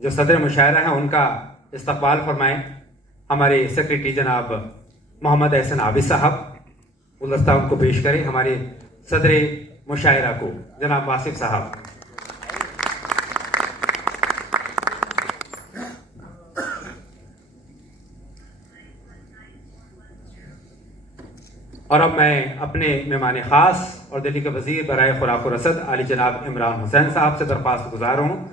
جو صدر مشاعرہ ہیں ان کا استقبال فرمائیں ہمارے سیکریٹری جناب محمد احسن عابد صاحب، گلدستہ ان کو پیش کریں. ہمارے صدر مشاعرہ کو جناب واصف صاحب. اور اب میں اپنے مہمان خاص اور دہلی کے وزیر برائے خوراک و رسد علی جناب عمران حسین صاحب سے درخواست گزار ہوں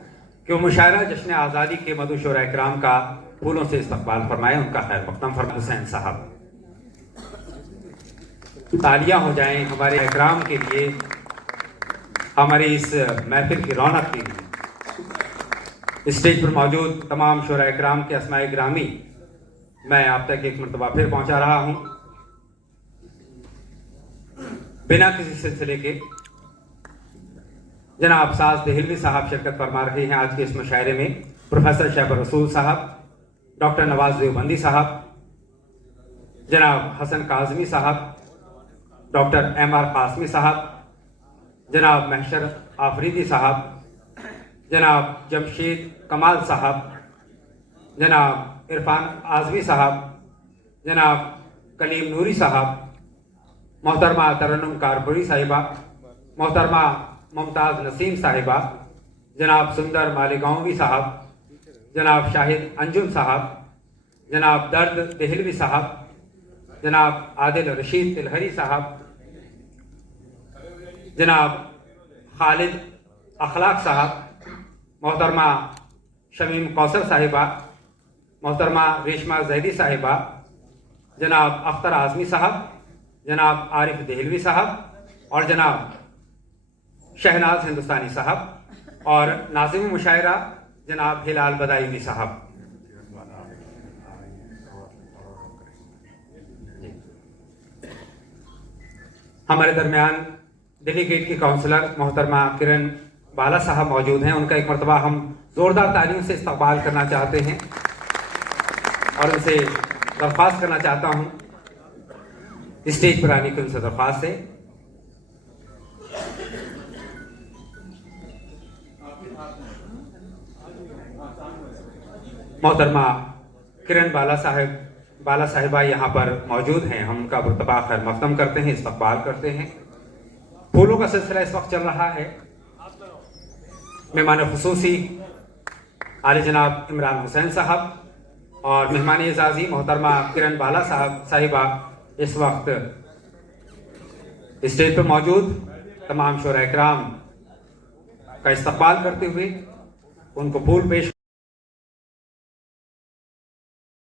کہ وہ مشاعرہ جشن آزادی کے مدعو شعراء کرام کا پھولوں سے استقبال فرمائیں. ان کا خیر مقدم فرمائیں. حسین صاحب تالیاں ہو جائیں ہمارے اکرام کے لیے، ہماری اس محفل کی رونق کے لیے. اسٹیج پر موجود تمام شعراء کرام کے اسماء گرامی میں آپ تک ایک مرتبہ پھر پہنچا رہا ہوں. بنا کسی سلسلے کے جناب ساز دہلوی صاحب شرکت فرما رہے ہیں آج کے اس مشاعرے میں. پروفیسر شیب الرسول صاحب، ڈاکٹر نواز دیوبندی صاحب، جناب حسن کاظمی صاحب، ڈاکٹر ایم آر قاسمی صاحب، جناب محشر آفریدی صاحب، جناب جمشید کمال صاحب، جناب عرفان اعظمی صاحب، جناب کلیم نوری صاحب، محترمہ ترنم کارپوری صاحبہ، محترمہ ممتاز نسیم صاحبہ، جناب سندر مالیگاؤنوی صاحب، جناب شاہد انجم صاحب، جناب درد دہلوی صاحب، جناب عادل رشید تلہری صاحب، جناب خالد اخلاق صاحب، محترمہ شمیم کوثر صاحبہ، محترمہ ریشمہ زیدی صاحبہ، جناب اختر اعظمی صاحب، جناب عارف دہلوی صاحب، اور جناب شہناز ہندوستانی صاحب، اور ناظم مشاعرہ جناب ہلال بدایونی صاحب. ہمارے درمیان دلی گیٹ کی کونسلر محترمہ کرن بالا صاحب موجود ہیں. ان کا ایک مرتبہ ہم زوردار تالیوں سے استقبال کرنا چاہتے ہیں اور ان سے درخواست کرنا چاہتا ہوں اسٹیج پر آنے کی. ان سے درخواست ہے. محترمہ کرن بالا صاحبہ یہاں پر موجود ہیں. ہم ان کا مرتبہ خیر مقدم کرتے ہیں، استقبال کرتے ہیں. پھولوں کا سلسلہ اس وقت چل رہا ہے. مہمان خصوصی عالی جناب عمران حسین صاحب اور مہمان اعزازی محترمہ کرن بالا صاحبہ اس وقت اسٹیج پر موجود تمام شعراء کرام کا استقبال کرتے ہوئے ان کو پھول پیش